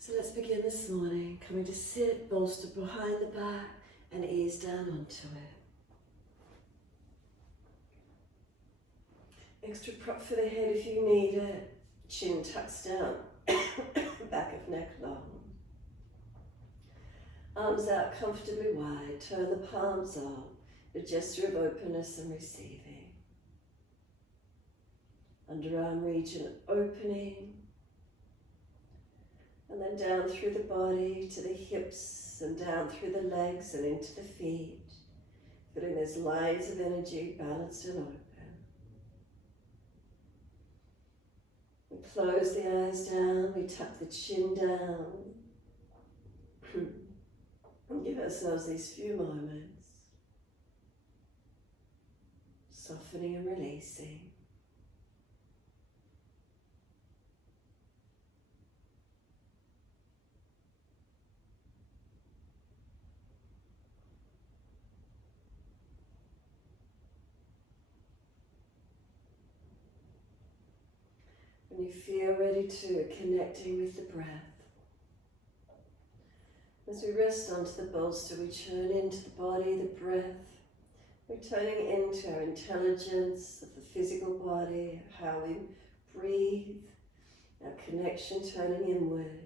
So let's begin this morning, coming to sit, bolster behind the back and ease down onto it. Extra prop for the head if you need it. Chin tucks down, back of neck long. Arms out comfortably wide, turn the palms up, a gesture of openness and receiving. Underarm region opening, and then down through the body to the hips and down through the legs and into the feet, feeling those lines of energy balanced and open. We close the eyes down, we tuck the chin down, and give ourselves these few moments, softening and releasing. When you feel ready to, connecting with the breath. As we rest onto the bolster, we turn into the body, the breath. We're turning into our intelligence of the physical body, how we breathe, our connection turning inward.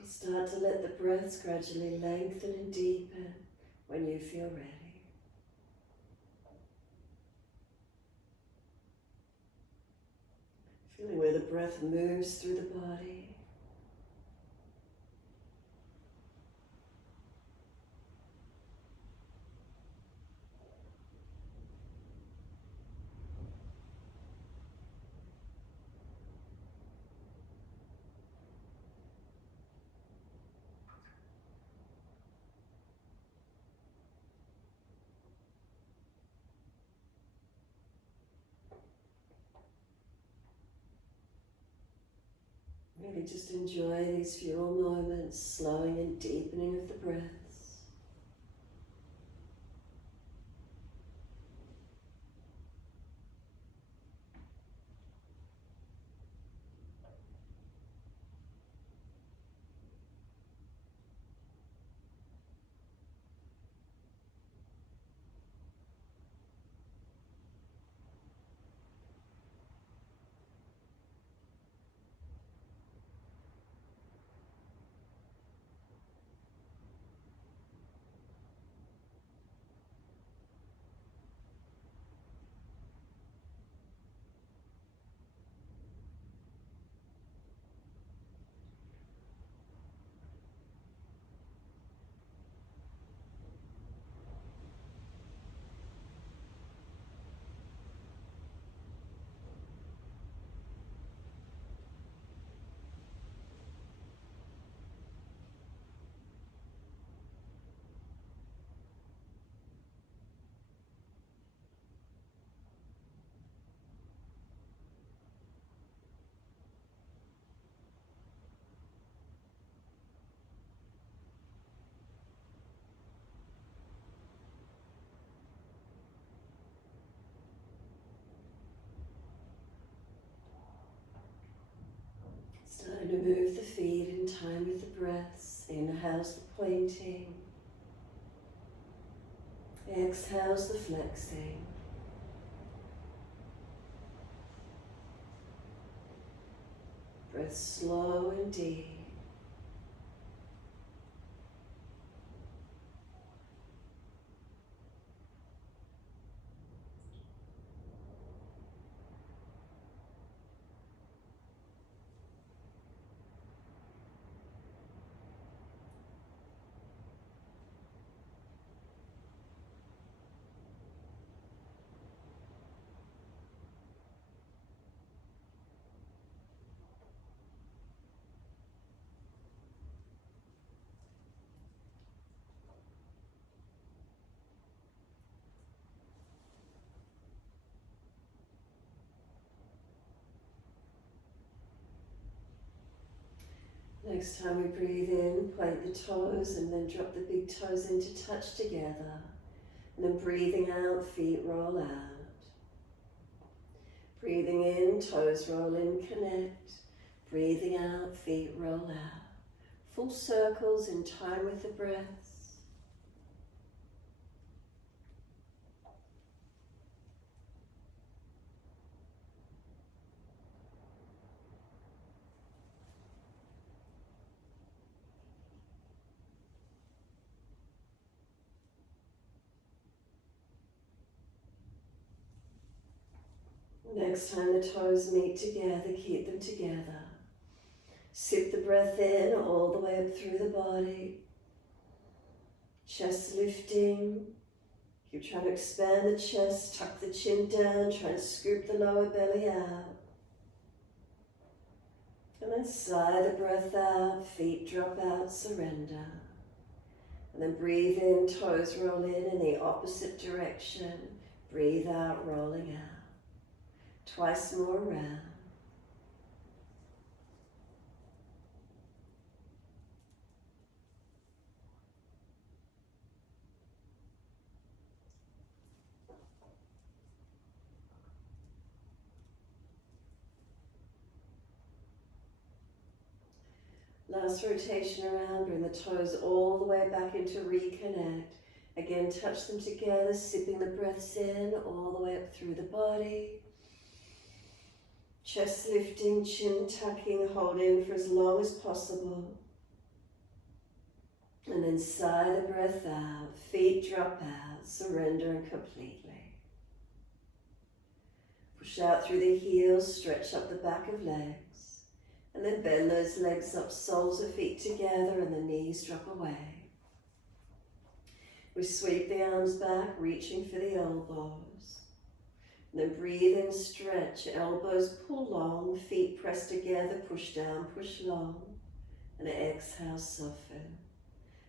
We start to let the breaths gradually lengthen and deepen when you feel ready. Feeling where the breath moves through the body. Really just enjoy these few moments, slowing and deepening of the breaths. Starting to move the feet in time with the breaths. Inhales the pointing. Exhales the flexing. Breath slow and deep. Next time we breathe in, point the toes and then drop the big toes in to touch together. And then breathing out, feet roll out. Breathing in, toes roll in, connect. Breathing out, feet roll out. Full circles in time with the breaths. Next time the toes meet together, keep them together. Sip the breath in all the way up through the body. Chest lifting. Keep trying to expand the chest, tuck the chin down, try and scoop the lower belly out. And then sigh the breath out, feet drop out, surrender. And then breathe in, toes roll in the opposite direction. Breathe out, rolling out. Twice more around. Last rotation around, bring the toes all the way back into reconnect. Again, touch them together, sipping the breaths in all the way up through the body. Chest lifting, chin tucking, hold in for as long as possible. And then sigh the breath out, feet drop out, surrendering completely. Push out through the heels, stretch up the back of legs. And then bend those legs up, soles of feet together, and the knees drop away. We sweep the arms back, reaching for the elbows. And then breathe in, stretch, elbows pull long, feet press together, push down, push long. And exhale, soften.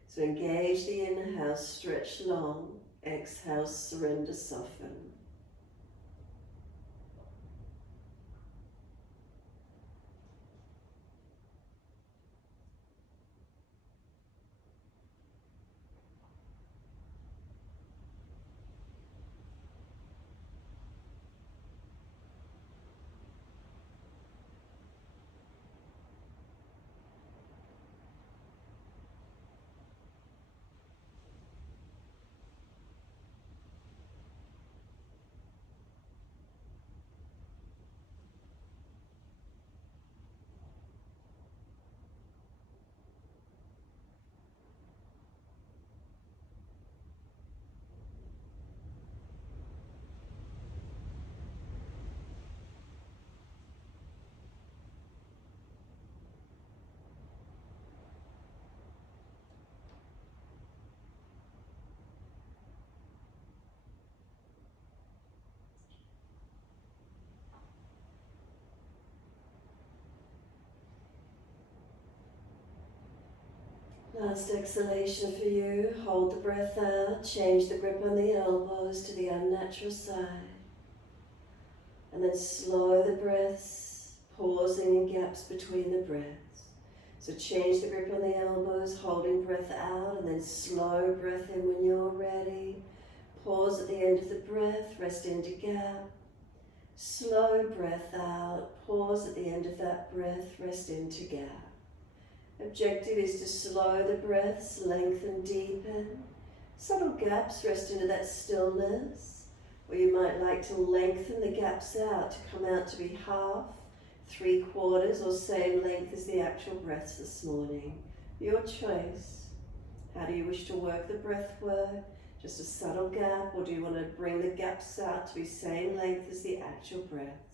So engage the inhale, stretch long, exhale, surrender, soften. Last exhalation for you. Hold the breath out, change the grip on the elbows to the unnatural side. And then slow the breaths, pausing in gaps between the breaths. So change the grip on the elbows, holding breath out, and then slow breath in when you're ready. Pause at the end of the breath, rest into gap. Slow breath out, pause at the end of that breath, rest into gap. Objective is to slow the breaths, lengthen, deepen. Subtle gaps, rest into that stillness. Or you might like to lengthen the gaps out to come out to be half, 3/4, or same length as the actual breaths this morning. Your choice. How do you wish to work the breath work? Just a subtle gap, or do you want to bring the gaps out to be same length as the actual breaths?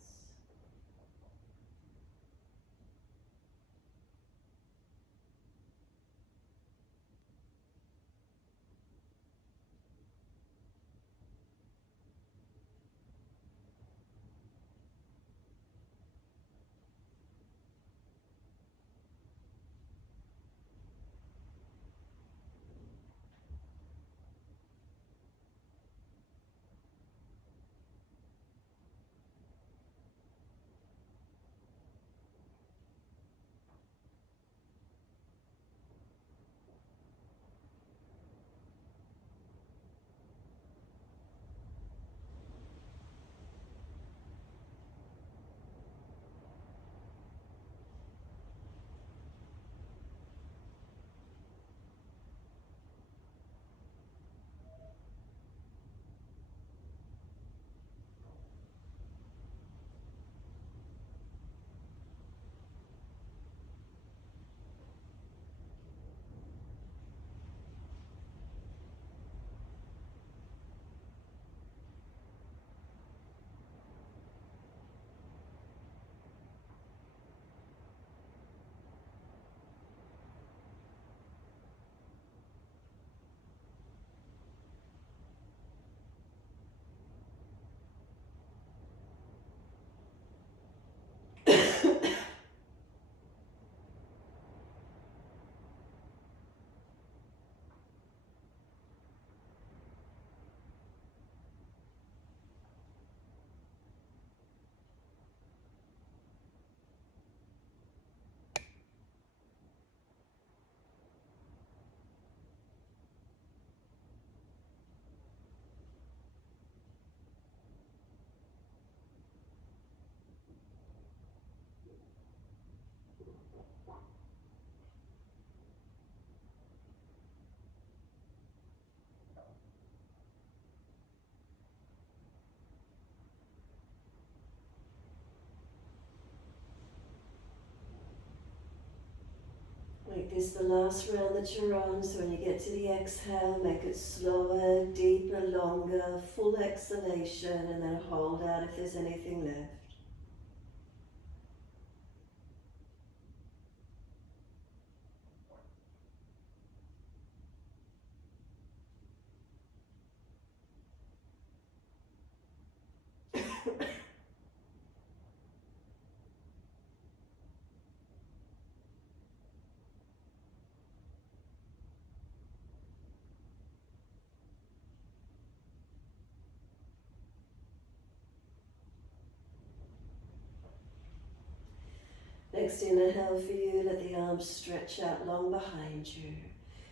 Make this the last round that you're on, so when you get to the exhale, make it slower, deeper, longer, full exhalation, and then hold out if there's anything left. Next inhale for you, let the arms stretch out long behind you.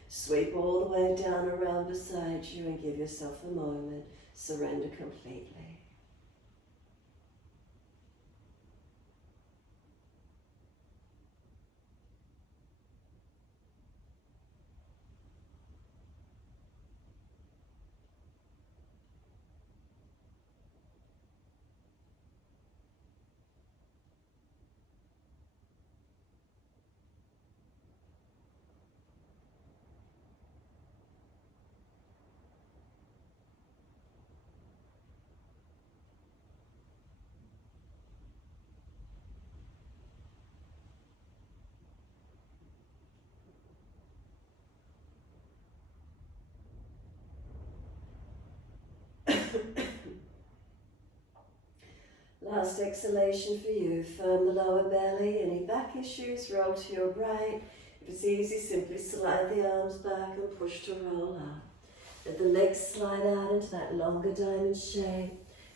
Sweep all the way down around beside you and give yourself a moment. Surrender completely. Last exhalation for you. Firm the lower belly. Any back issues, roll to your right. If it's easy, simply slide the arms back and push to roll up. Let the legs slide out into that longer diamond shape.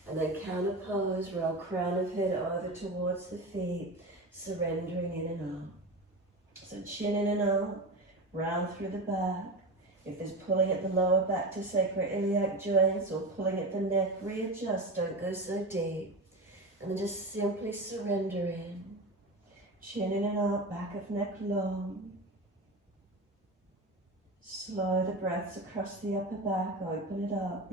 And then counter pose, roll crown of head over towards the feet, surrendering in and out. So chin in and out, round through the back. If there's pulling at the lower back to sacroiliac joints or pulling at the neck, readjust, don't go so deep. And then just simply surrendering. Chin in and out, back of neck long. Slow the breaths across the upper back, open it up.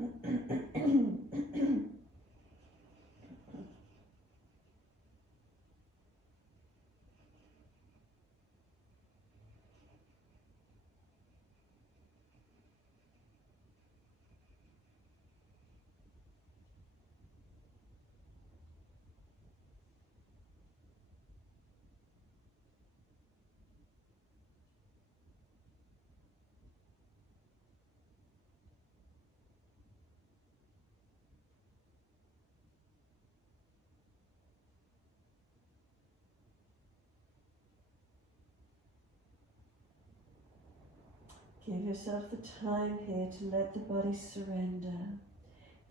Give yourself the time here to let the body surrender.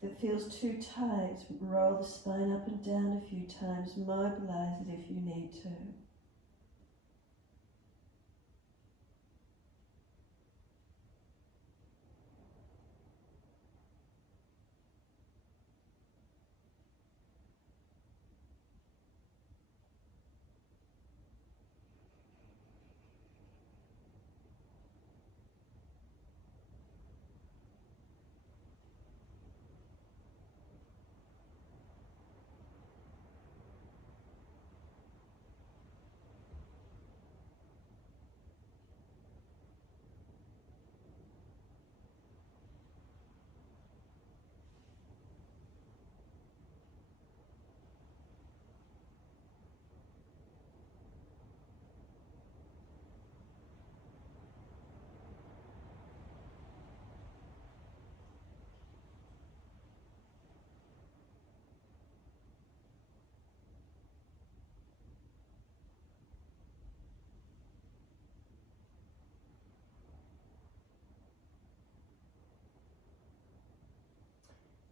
If it feels too tight, roll the spine up and down a few times, mobilize it if you need to.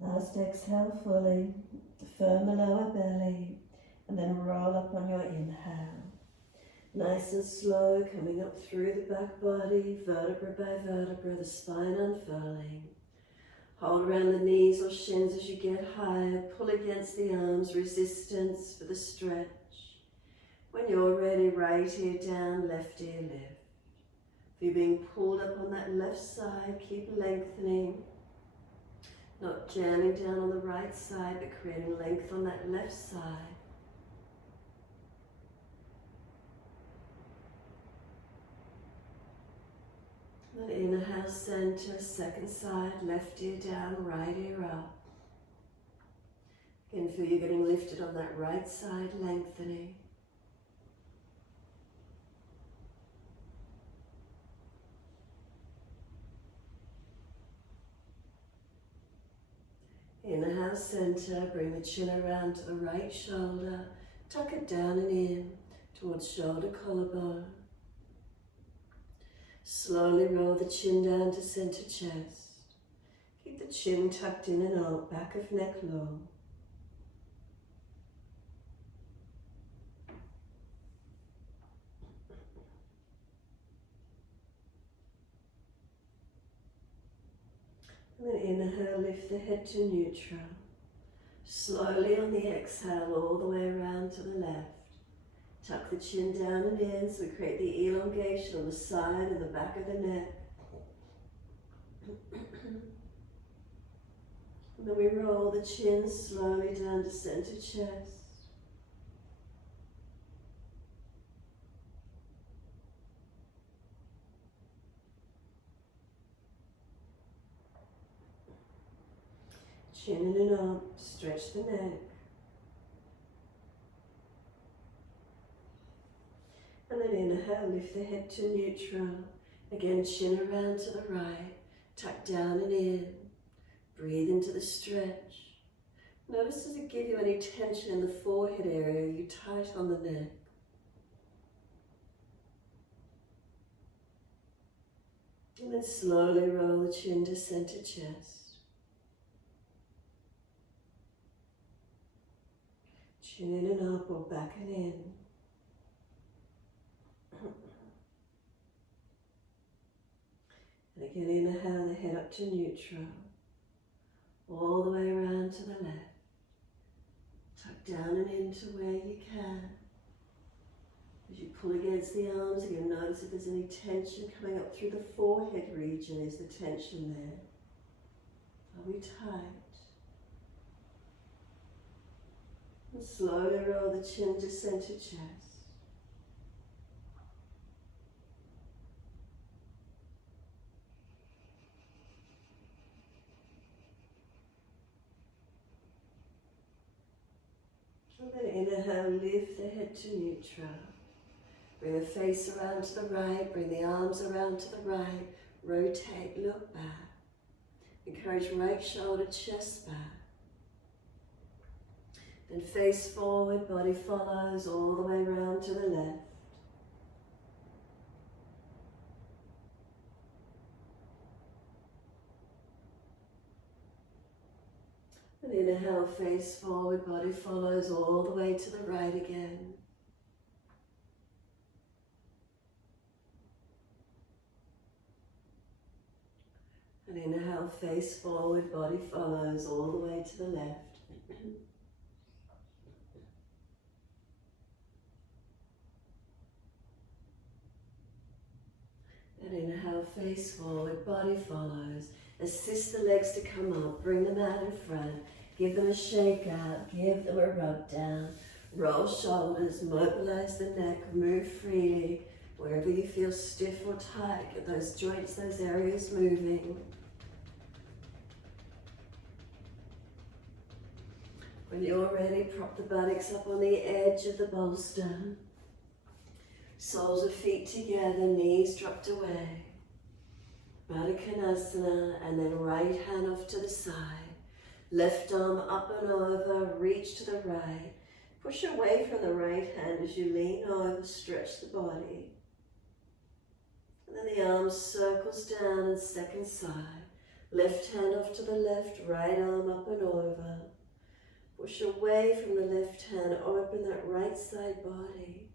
Last exhale fully, firm the lower belly, and then roll up on your inhale. Nice and slow, coming up through the back body, vertebra by vertebra, the spine unfurling. Hold around the knees or shins as you get higher, pull against the arms, resistance for the stretch. When you're ready, right ear down, left ear lift. If you're being pulled up on that left side, keep lengthening. Not jamming down on the right side, but creating length on that left side. And inhale, center, second side, left ear down, right ear up. Again, feel you're getting lifted on that right side, lengthening. Inhale, center, bring the chin around to the right shoulder, tuck it down and in towards shoulder, collarbone. Slowly roll the chin down to center chest. Keep the chin tucked in and out, back of neck low. And then inhale, lift the head to neutral. Slowly on the exhale, all the way around to the left. Tuck the chin down and in so we create the elongation on the side and the back of the neck. And then we roll the chin slowly down to center chest. Chin in and up, stretch the neck. And then inhale, lift the head to neutral. Again, chin around to the right, tuck down and in. Breathe into the stretch. Notice does it give you any tension in the forehead area, are you tight on the neck? And then slowly roll the chin to center chest. Chin in and up or back and in. And again, inhale the head up to neutral. All the way around to the left. Tuck down and into where you can. As you pull against the arms, again, notice if there's any tension coming up through the forehead region. Is the tension there? Are we tight? And slowly roll the chin to center chest. And then inhale, lift the head to neutral. Bring the face around to the right, bring the arms around to the right, rotate, look back. Encourage right shoulder, chest back. Then face forward, body follows all the way around to the left. And inhale, face forward, body follows all the way to the right again. And inhale, face forward, body follows all the way to the left. And inhale, face forward, body follows. Assist the legs to come up, bring them out in front. Give them a shake out, give them a rub down. Roll shoulders, mobilize the neck, move freely. Wherever you feel stiff or tight, get those joints, those areas moving. When you're ready, prop the buttocks up on the edge of the bolster. Soles of feet together, knees dropped away. Baddha Konasana, and then right hand off to the side. Left arm up and over, reach to the right. Push away from the right hand as you lean over, stretch the body. And then the arm circles down and second side. Left hand off to the left, right arm up and over. Push away from the left hand, open that right side body.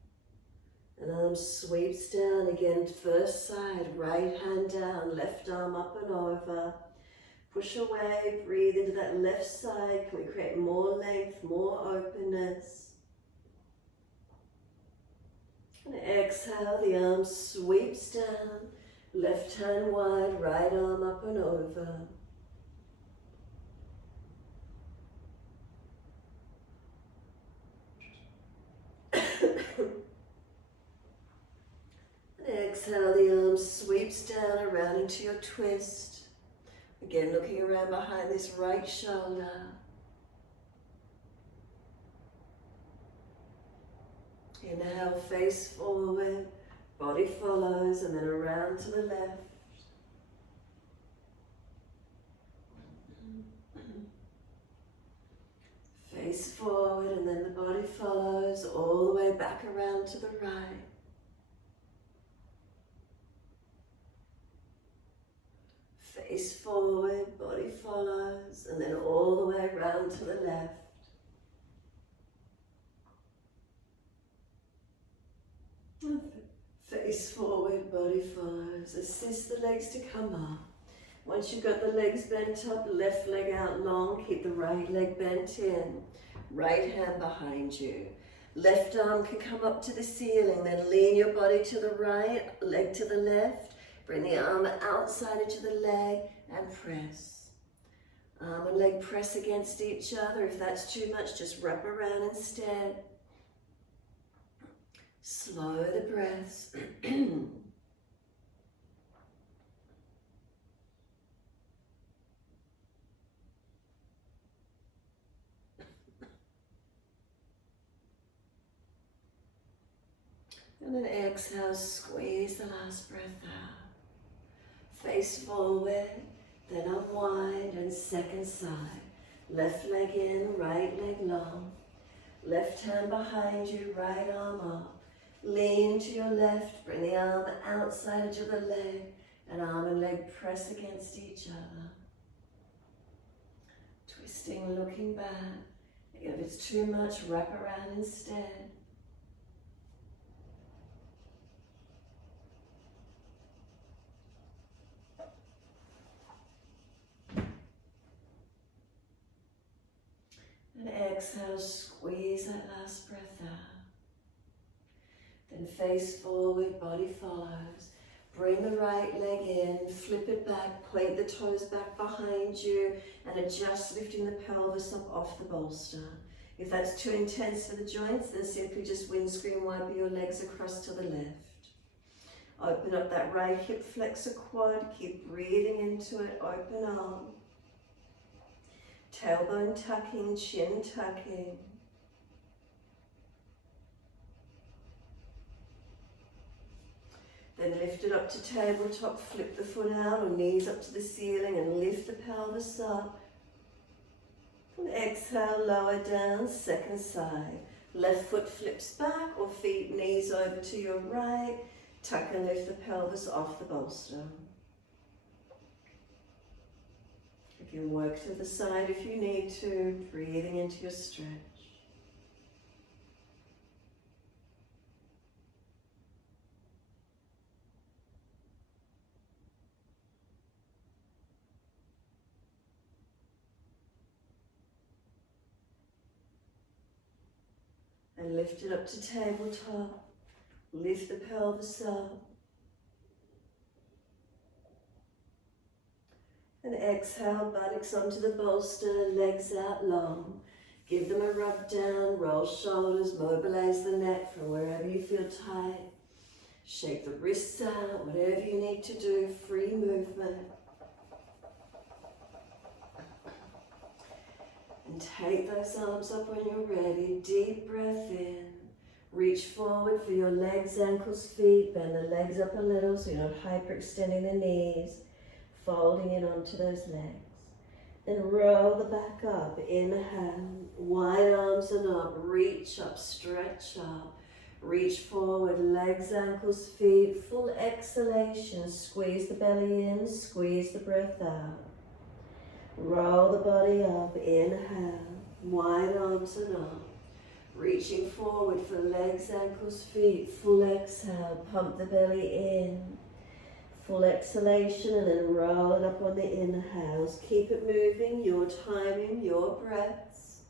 And arm sweeps down again, first side, right hand down, left arm up and over. Push away, breathe into that left side. Can we create more length, more openness? And exhale, the arm sweeps down, left hand wide, right arm up and over. Exhale, the arms sweep hips down, around into your twist. Again, looking around behind this right shoulder. Inhale, face forward, body follows, and then around to the left. Face forward, and then the body follows all the way back around to the right. Face forward, body follows, and then all the way around to the left. Face forward, body follows. Assist the legs to come up. Once you've got the legs bent up, left leg out long, keep the right leg bent in. Right hand behind you. Left arm can come up to the ceiling, then lean your body to the right, leg to the left. Bring the arm outside into the leg and press. Arm and leg press against each other. If that's too much, just wrap around instead. Slow the breaths. And then exhale, squeeze the last breath out. Face forward, then unwind and second side. Left leg in, right leg long. Left hand behind you, right arm up. Lean to your left, bring the arm outside edge of the leg, and arm and leg press against each other. Twisting, looking back. Again, if it's too much, wrap around instead. And exhale, squeeze that last breath out. Then face forward, body follows. Bring the right leg in, flip it back, point the toes back behind you, and adjust, lifting the pelvis up off the bolster. If that's too intense for the joints, then simply just windscreen wipe your legs across to the left. Open up that right hip flexor quad, keep breathing into it, open arm. Tailbone tucking, chin tucking. Then lift it up to tabletop, flip the foot out or knees up to the ceiling and lift the pelvis up. And exhale, lower down, second side. Left foot flips back or feet, knees over to your right. Tuck and lift the pelvis off the bolster. You can work to the side if you need to, breathing into your stretch. And lift it up to tabletop. Lift the pelvis up. And exhale, buttocks onto the bolster, legs out long. Give them a rub down, roll shoulders, mobilize the neck from wherever you feel tight. Shake the wrists out, whatever you need to do, free movement. And take those arms up when you're ready. Deep breath in. Reach forward for your legs, ankles, feet. Bend the legs up a little so you're not hyperextending the knees. Folding it onto those legs. Then roll the back up. Inhale. Wide arms and up. Reach up, stretch up. Reach forward, legs, ankles, feet. Full exhalation. Squeeze the belly in, squeeze the breath out. Roll the body up, inhale, wide arms and up. Reaching forward for legs, ankles, feet, full exhale, pump the belly in. Full exhalation and then roll it up on the inhales. Keep it moving, your timing, your breaths.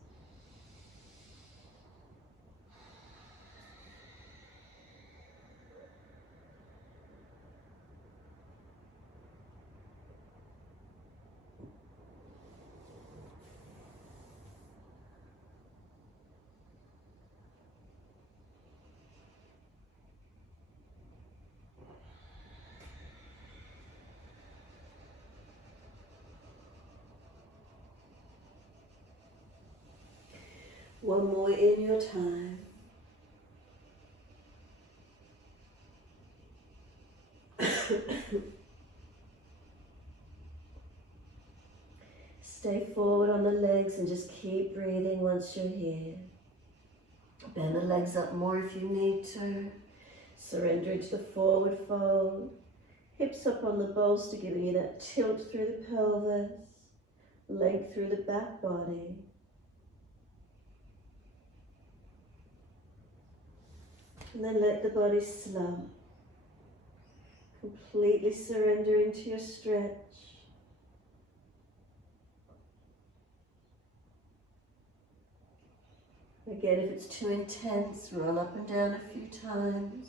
One more in your time. Stay forward on the legs and just keep breathing once you're here. Bend the legs up more if you need to. Surrender into the forward fold. Hips up on the bolster, giving you that tilt through the pelvis. Length through the back body. And then let the body slump. Completely surrender into your stretch. Again, if it's too intense, roll up and down a few times.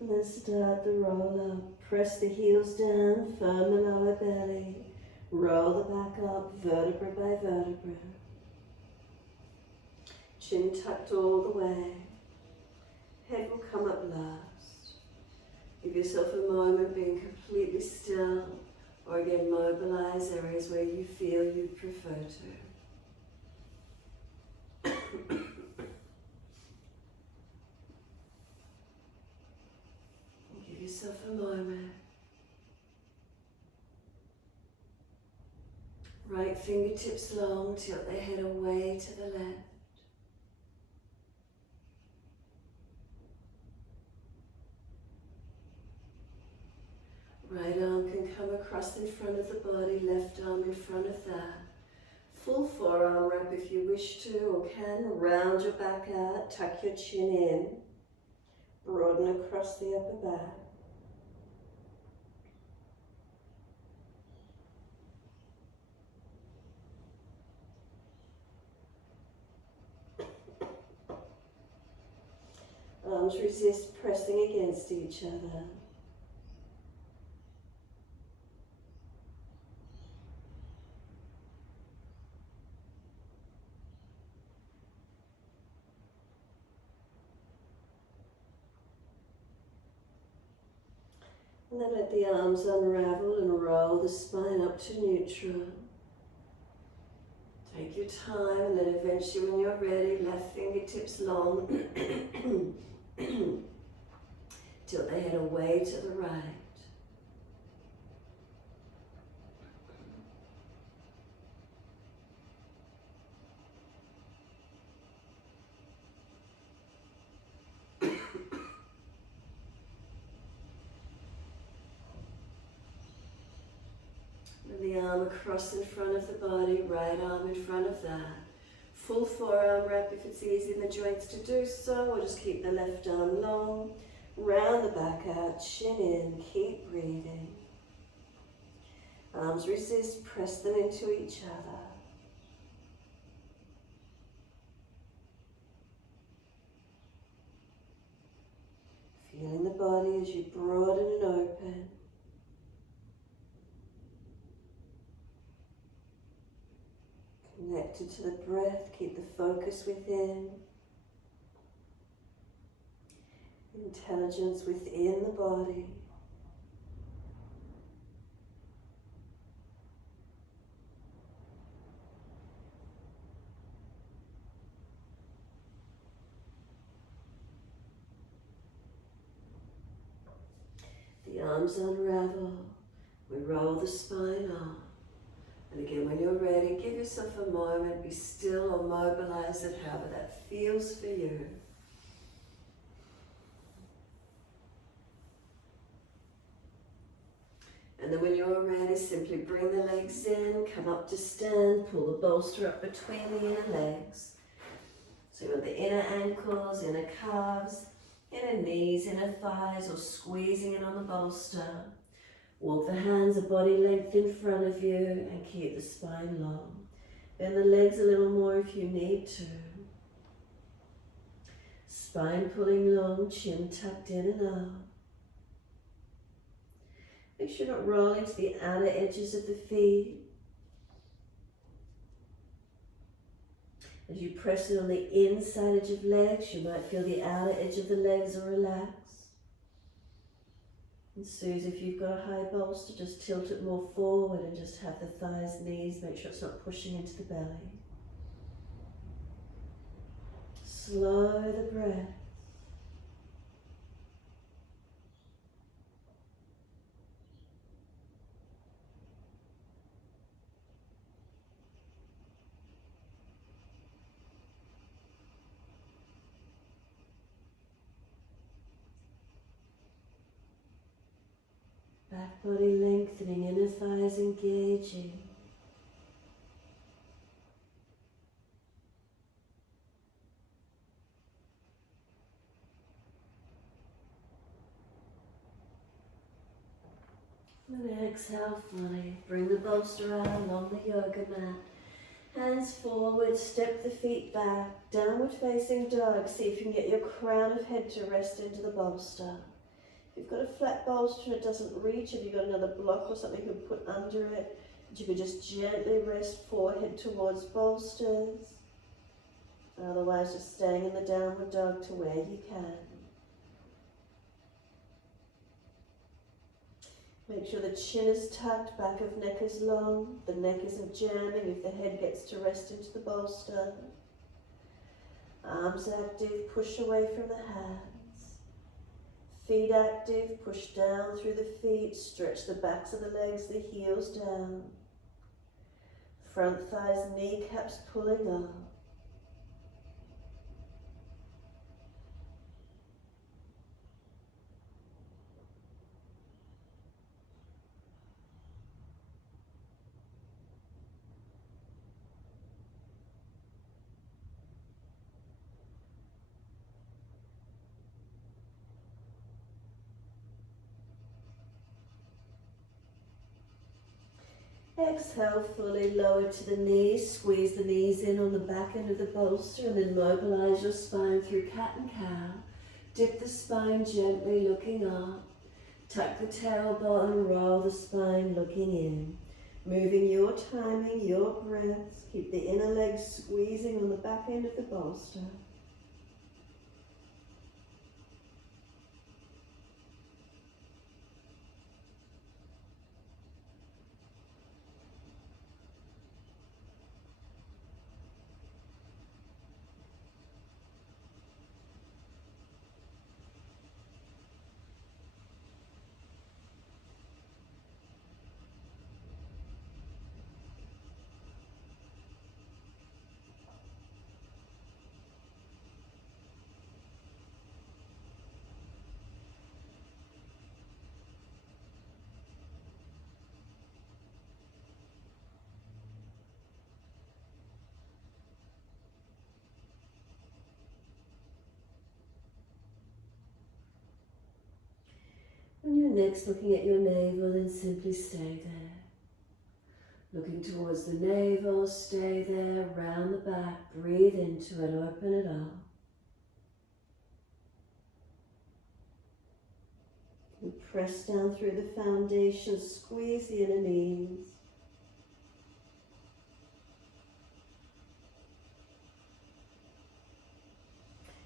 And then start the roll up. Press the heels down, firm the lower belly. Roll the back up, vertebra by vertebra. Chin tucked all the way. Head will come up last. Give yourself a moment being completely still, or again mobilize areas where you feel you prefer to. Give yourself a moment. Right fingertips long, tilt the head away to the left. Right arm can come across in front of the body, left arm in front of that. Full forearm wrap if you wish to or can. Round your back out, tuck your chin in. Broaden across the upper back. Arms resist pressing against each other. And then let the arms unravel and roll the spine up to neutral. Take your time, and then eventually when you're ready, left fingertips long. Tilt the head away to the right. The arm across in front of the body, right arm in front of that. Full forearm wrap if it's easy in the joints to do so, or just keep the left arm long. Round the back out, chin in, keep breathing. Arms resist, press them into each other. Feeling the body as you broaden and open. Connected to the breath, keep the focus within. Intelligence within the body. The arms unravel. We roll the spine up. And again, when you're ready, give yourself a moment, be still or mobilize it, however that feels for you. And then when you're ready, simply bring the legs in, come up to stand, pull the bolster up between the inner legs. So you want the inner ankles, inner calves, Inner knees, inner thighs, or squeezing in on the bolster. Walk the hands a body length in front of you and keep the spine long. Bend the legs a little more if you need to. Spine pulling long, chin tucked in and up. Make sure not roll into the outer edges of the feet. As you press it on the inside edge of legs, you might feel the outer edge of the legs will relax. And Suze, if you've got a high bolster, just tilt it more forward and just have the thighs, knees, make sure it's not pushing into the belly. Slow the breath. Back body lengthening, inner thighs engaging. And exhale fully. Bring the bolster out along the yoga mat. Hands forward, step the feet back. Downward facing dog. See if you can get your crown of head to rest into the bolster. If you've got a flat bolster and it doesn't reach, if you've got another block or something you can put under it, you could just gently rest forehead towards bolsters. Otherwise, just staying in the downward dog to where you can. Make sure the chin is tucked, back of neck is long, the neck isn't jamming if the head gets to rest into the bolster. Arms active, push away from the hands. Feet active, push down through the feet, stretch the backs of the legs, the heels down. Front thighs, kneecaps pulling up. Exhale, fully lower to the knees. Squeeze the knees in on the back end of the bolster and then mobilize your spine through cat and cow. Dip the spine gently, looking up. Tuck the tailbone, roll the spine, looking in. Moving your timing, your breaths. Keep the inner legs squeezing on the back end of the bolster. And you're next looking at your navel, then simply stay there. Looking towards the navel, stay there, round the back, breathe into it, open it up. And press down through the foundation, squeeze the inner knees.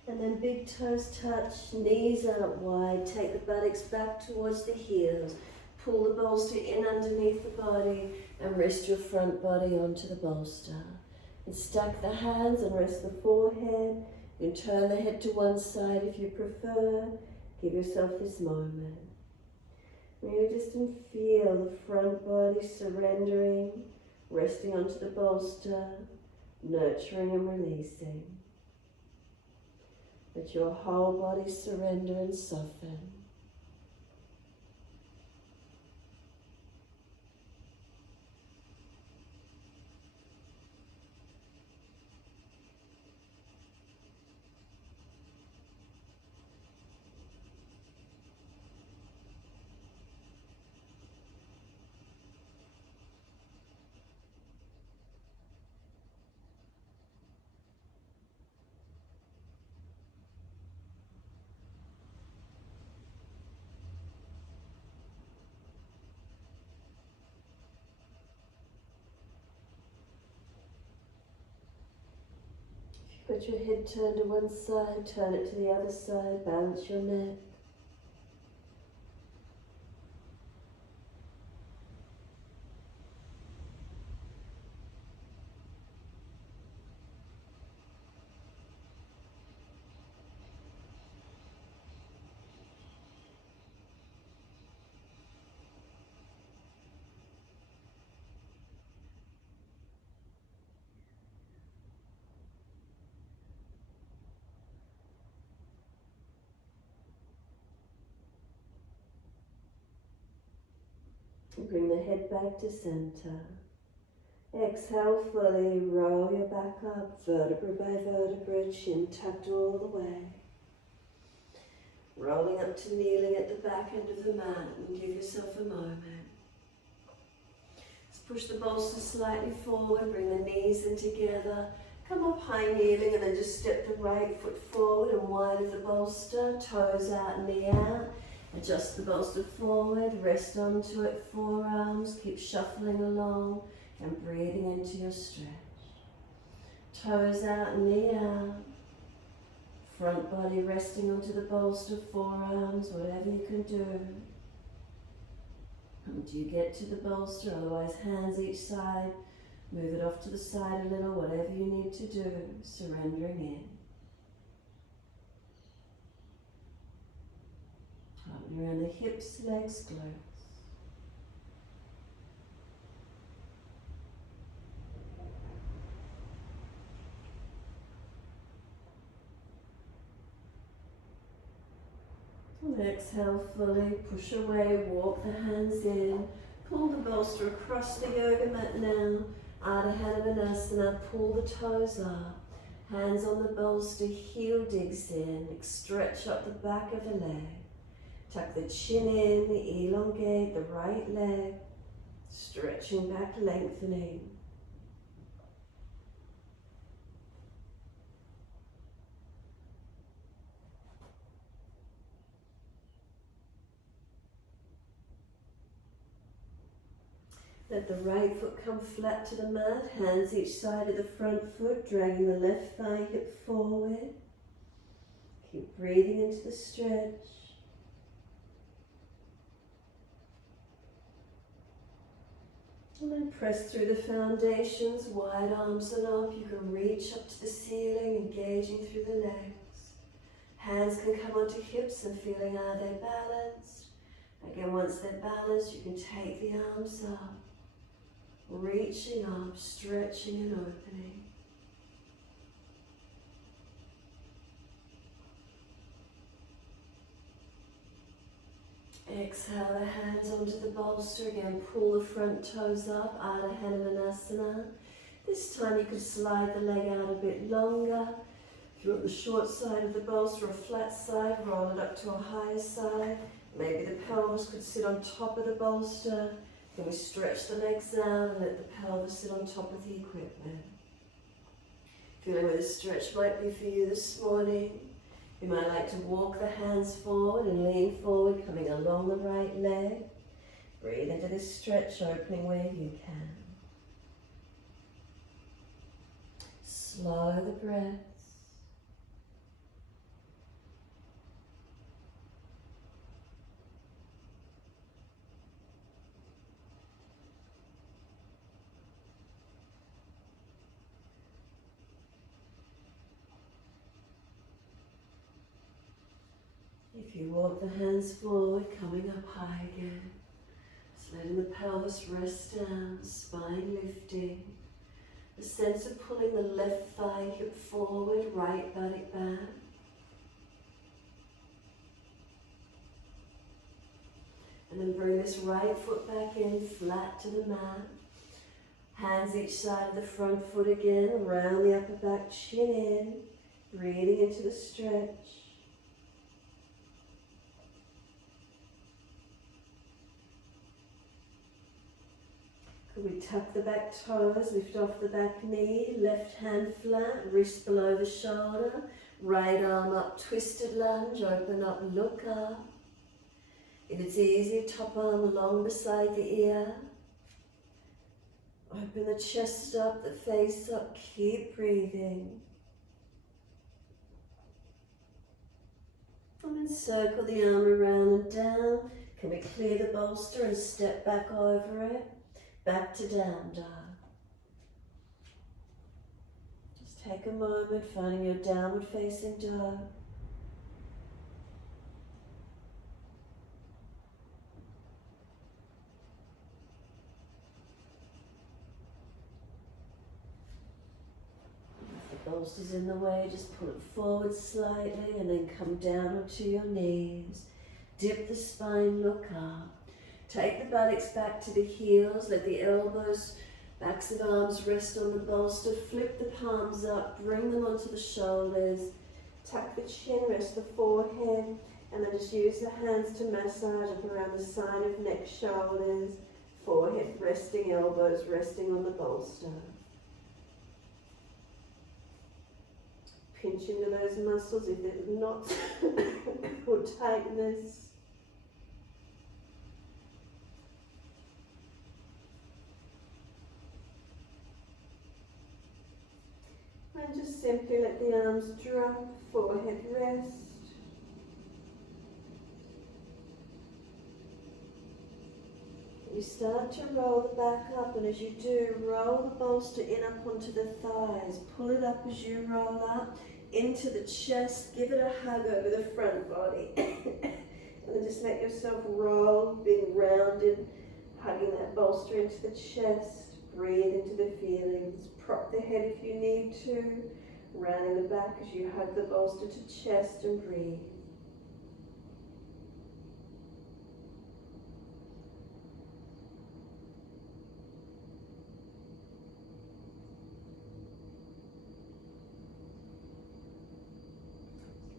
And then big toes touch, knees out wide, take the buttocks back towards the heels. Pull the bolster in underneath the body and rest your front body onto the bolster. And stack the hands and rest the forehead. You can turn the head to one side if you prefer. Give yourself this moment. Really just feel the front body surrendering, resting onto the bolster, nurturing and releasing. Let your whole body surrender and soften. Put your head turned to one side, turn it to the other side, balance your neck. Bring the head back to center. Exhale fully, roll your back up, vertebra by vertebra, chin tucked all the way. Rolling up to kneeling at the back end of the mat and give yourself a moment. Let's push the bolster slightly forward, bring the knees in together. Come up high kneeling and then just step the right foot forward and wide of the bolster, toes out, knee out. Adjust the bolster forward, rest onto it, forearms, keep shuffling along and breathing into your stretch. Toes out, knee out. Front body resting onto the bolster, forearms, whatever you can do. Until you get to the bolster, otherwise hands each side. Move it off to the side a little, whatever you need to do, surrendering in. Tighten around the hips, legs, glutes. And exhale fully, push away, walk the hands in. Pull the bolster across the yoga mat now. Ardha Hanumanasana, pull the toes up. Hands on the bolster, heel digs in. Stretch up the back of the leg. Tuck the chin in, elongate the right leg. Stretching back, lengthening. Let the right foot come flat to the mat, hands each side of the front foot, dragging the left thigh hip forward. Keep breathing into the stretch. And then press through the foundations, wide arms and up. You can reach up to the ceiling, engaging through the legs. Hands can come onto hips and feeling, are they balanced? Again, once they're balanced, you can take the arms up. Reaching up, stretching and opening. Exhale the hands onto the bolster. Again, pull the front toes up, Ardha Hanumanasana. This time you could slide the leg out a bit longer. If you're on the short side of the bolster or flat side, roll it up to a higher side. Maybe the pelvis could sit on top of the bolster. Then we stretch the legs out and let the pelvis sit on top of the equipment. Feeling where the stretch might be for you this morning. You might like to walk the hands forward and lean forward, coming along the right leg. Breathe into this stretch, opening where you can. Slow the breaths. If you walk the hands forward, coming up high again. Just letting the pelvis rest down, spine lifting. The sense of pulling the left thigh hip forward, right buttock back. And then bring this right foot back in, flat to the mat. Hands each side of the front foot again, around the upper back, chin in. Breathing into the stretch. Could we tuck the back toes, lift off the back knee, left hand flat, wrist below the shoulder, right arm up, twisted lunge, open up, look up. If it's easy, top arm along beside the ear. Open the chest up, the face up, keep breathing. And then circle the arm around and down. Can we clear the bolster and step back over it? Back to down dog. Just take a moment, finding your downward facing dog. If the bolster's in the way, just pull it forward slightly and then come down onto your knees. Dip the spine, look up. Take the buttocks back to the heels, let the elbows, backs of arms rest on the bolster, flip the palms up, bring them onto the shoulders, tuck the chin, rest the forehead, and then just use the hands to massage up around the side of neck, shoulders, forehead resting, elbows resting on the bolster. Pinch into those muscles if there's knots or tightness. And just simply let the arms drop, forehead rest. You start to roll the back up, and as you do, roll the bolster in up onto the thighs. Pull it up as you roll up into the chest. Give it a hug over the front body. And then just let yourself roll, being rounded, hugging that bolster into the chest. Breathe into the feelings. Prop the head if you need to. Rounding the back as you hug the bolster to chest and breathe.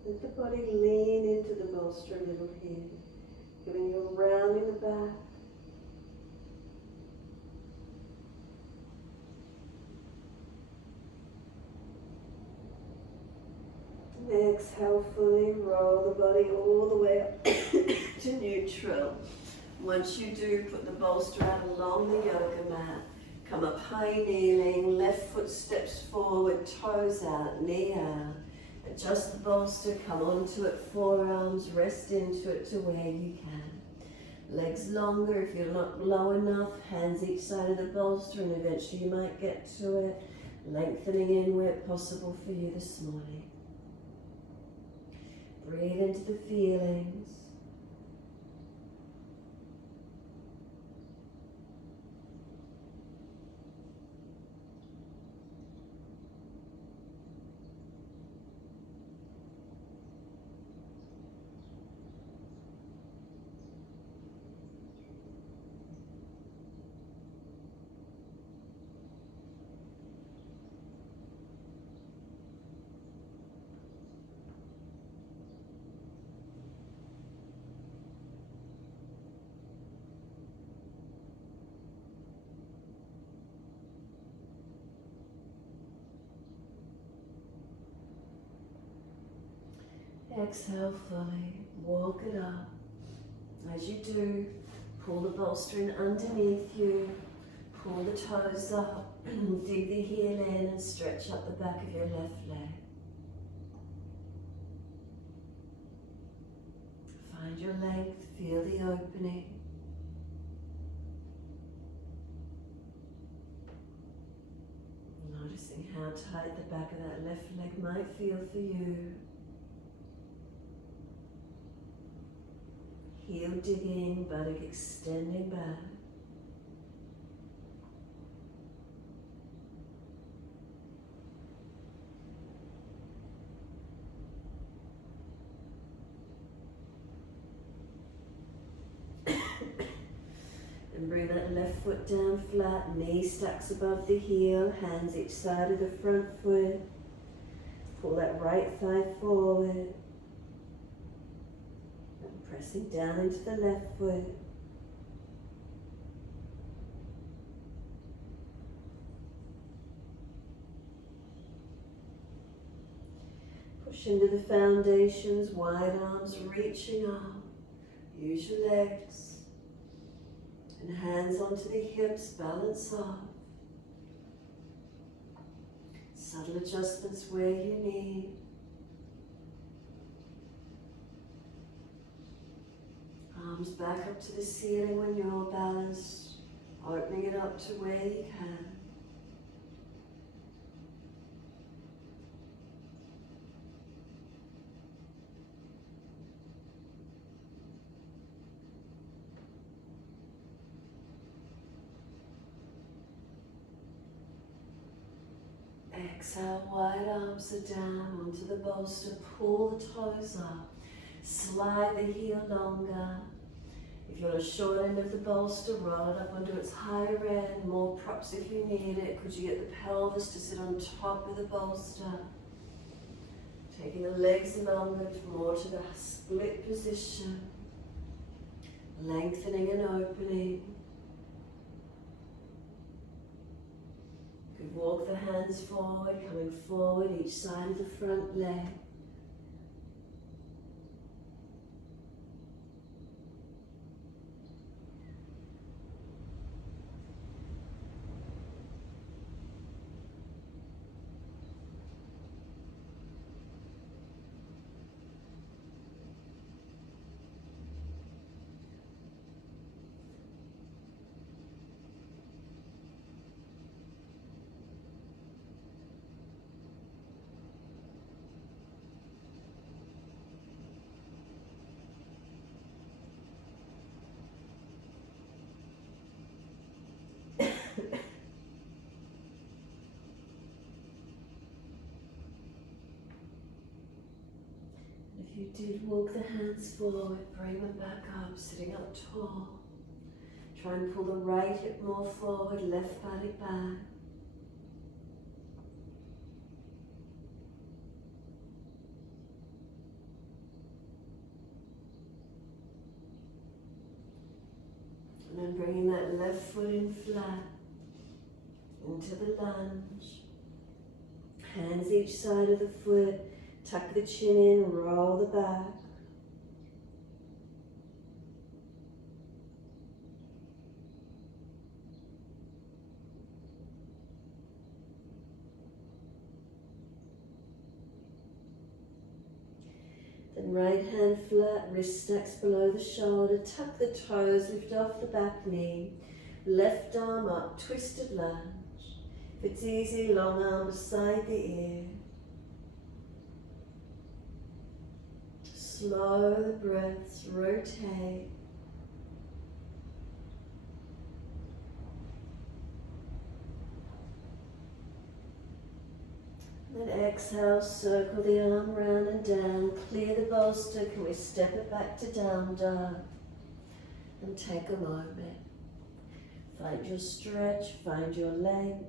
Let the body lean into the bolster a little here, giving you a round in the back. And exhale fully, roll the body all the way up to neutral. Once you do, put the bolster out along the yoga mat. Come up high kneeling, left foot steps forward, toes out, knee out. Adjust the bolster, come onto it, forearms, rest into it to where you can. Legs longer if you're not low enough, hands each side of the bolster, and eventually you might get to it. Lengthening in where possible for you this morning. Breathe into the feelings. Exhale fully, walk it up. As you do, pull the bolster in underneath you, pull the toes up, dig the heel in and stretch up the back of your left leg. Find your length, feel the opening. Noticing how tight the back of that left leg might feel for you. Heel digging, buttock extending back. And bring that left foot down flat, knee stacks above the heel, hands each side of the front foot. Pull that right thigh forward. Pressing down into the left foot. Push into the foundations, wide arms reaching up. Use your legs. And hands onto the hips, balance off. Subtle adjustments where you need. Arms back up to the ceiling when you're balanced, opening it up to where you can. Exhale, wide arms are down onto the bolster, pull the toes up, slide the heel longer. If you're on a short end of the bolster, roll it up onto its higher end, more props if you need it. Could you get the pelvis to sit on top of the bolster? Taking the legs longer, more to the split position, lengthening and opening. You could walk the hands forward, coming forward each side of the front leg. If you did walk the hands forward, bring them back up, sitting up tall. Try and pull the right hip more forward, left body back. And then bringing that left foot in flat into the lunge. Hands each side of the foot. Tuck the chin in, roll the back. Then right hand flat, wrist stacks below the shoulder. Tuck the toes, lift off the back knee. Left arm up, twisted lunge. If it's easy, long arm beside the ear. Slow the breaths, rotate. Then exhale, circle the arm round and down, clear the bolster. Can we step it back to down dog? And take a moment. Find your stretch, find your length.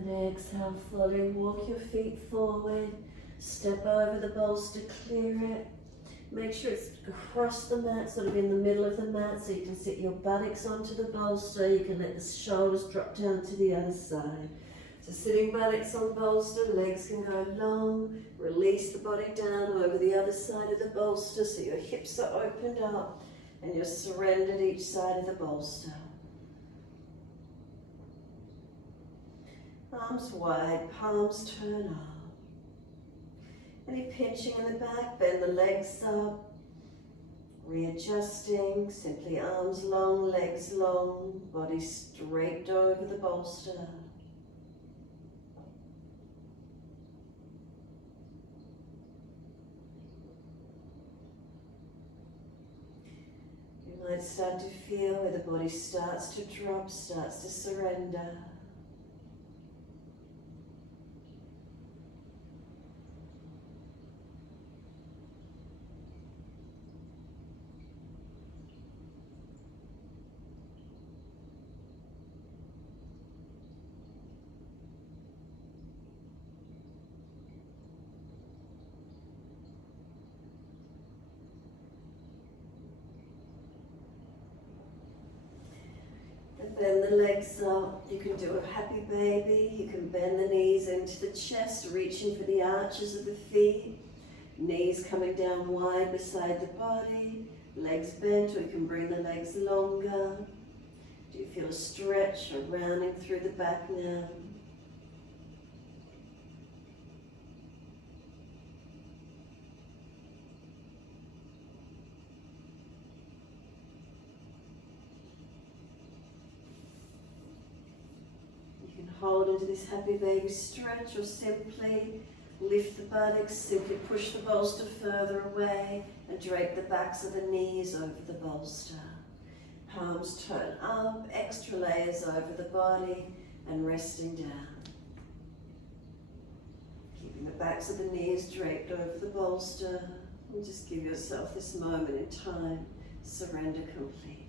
And exhale fully, walk your feet forward, step over the bolster, clear it. Make sure it's across the mat, sort of in the middle of the mat, so you can sit your buttocks onto the bolster. You can let the shoulders drop down to the other side. So sitting buttocks on bolster, legs can go long. Release the body down over the other side of the bolster so your hips are opened up and you're surrendered each side of the bolster. Arms wide, palms turn up. Any pinching in the back, bend the legs up. Readjusting, simply arms long, legs long, body straight over the bolster. You might start to feel where the body starts to drop, starts to surrender. Bend the legs up. You can do a happy baby. You can bend the knees into the chest, reaching for the arches of the feet. Knees coming down wide beside the body. Legs bent, or you can bring the legs longer. Do you feel a stretch or rounding through the back now? Hold into this happy baby stretch, or simply lift the buttocks, simply push the bolster further away and drape the backs of the knees over the bolster. Palms turn up, extra layers over the body and resting down. Keeping the backs of the knees draped over the bolster, and just give yourself this moment in time, surrender completely.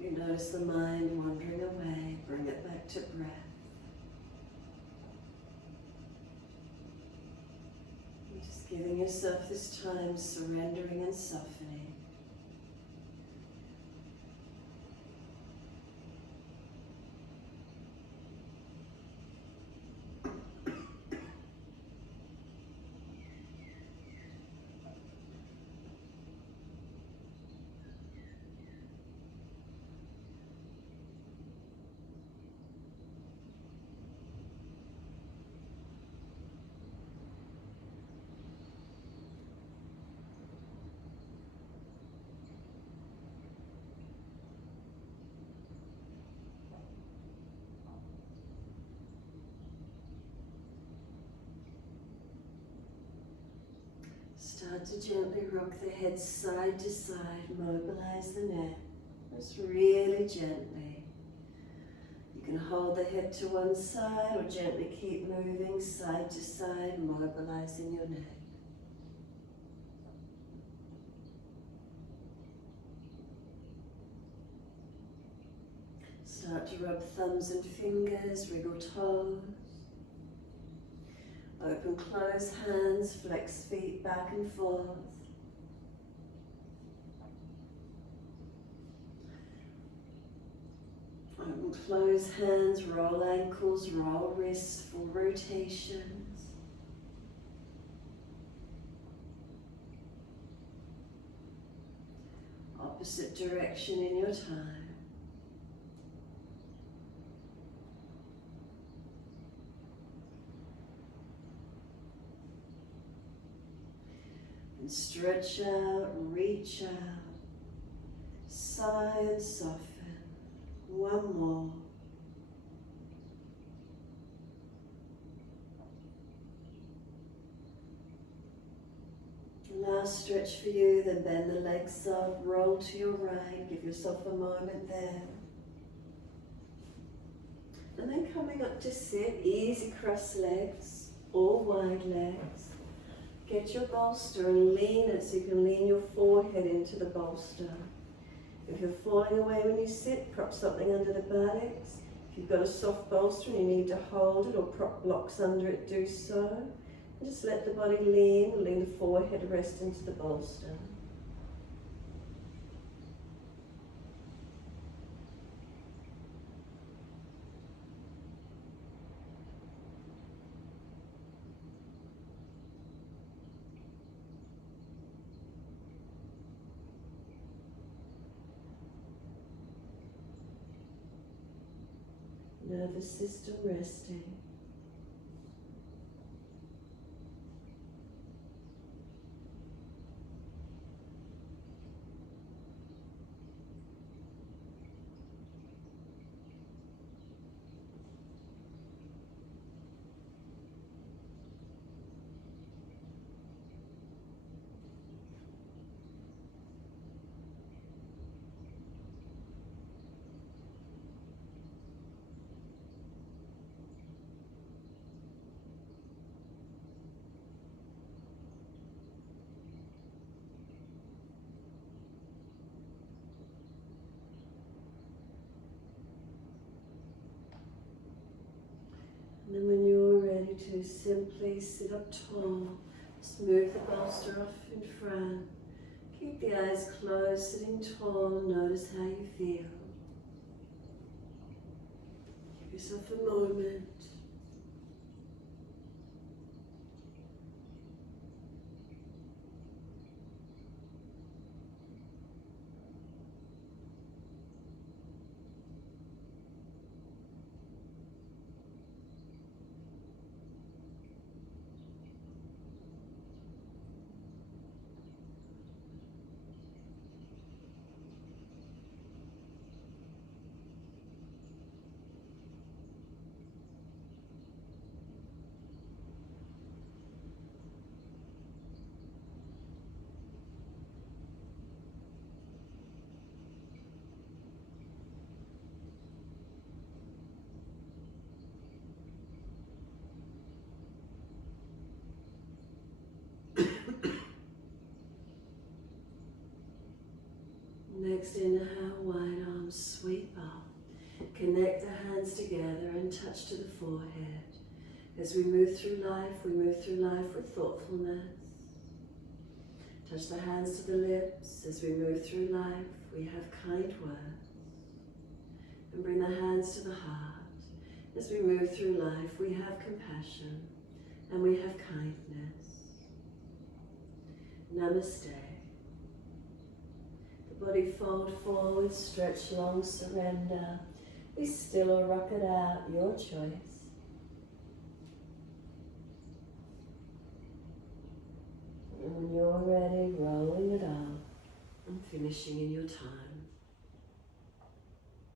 You notice the mind wandering away, bring it back to breath. You're just giving yourself this time, surrendering and softening. Start to gently rock the head side to side, mobilize the neck, just really gently. You can hold the head to one side or gently keep moving side to side, mobilizing your neck. Start to rub thumbs and fingers, wriggle toes. Open, close hands, flex feet back and forth. Open, close hands, roll ankles, roll wrists, full rotations. Opposite direction in your time. And stretch out, reach out, sigh and soften. One more. Last stretch for you, then bend the legs up, roll to your right, give yourself a moment there. And then coming up to sit, easy cross legs, or wide legs. Get your bolster and lean it so you can lean your forehead into the bolster. If you're falling away when you sit, prop something under the buttocks. If you've got a soft bolster and you need to hold it or prop blocks under it, do so. And just let the body lean the forehead rest into the bolster. Nervous system resting. simply sit up tall. Just move the bolster off in front. Keep the eyes closed, sitting tall. Notice how you feel. Give yourself a moment. Next, inhale, wide arms, sweep up. Connect the hands together and touch to the forehead. As we move through life with thoughtfulness. Touch the hands to the lips. As we move through life, we have kind words. And bring the hands to the heart. As we move through life, we have compassion and we have kindness. Namaste. Body fold forward, stretch long, surrender. Be still or rock it out, your choice. And when you're ready, rolling it up and finishing in your time.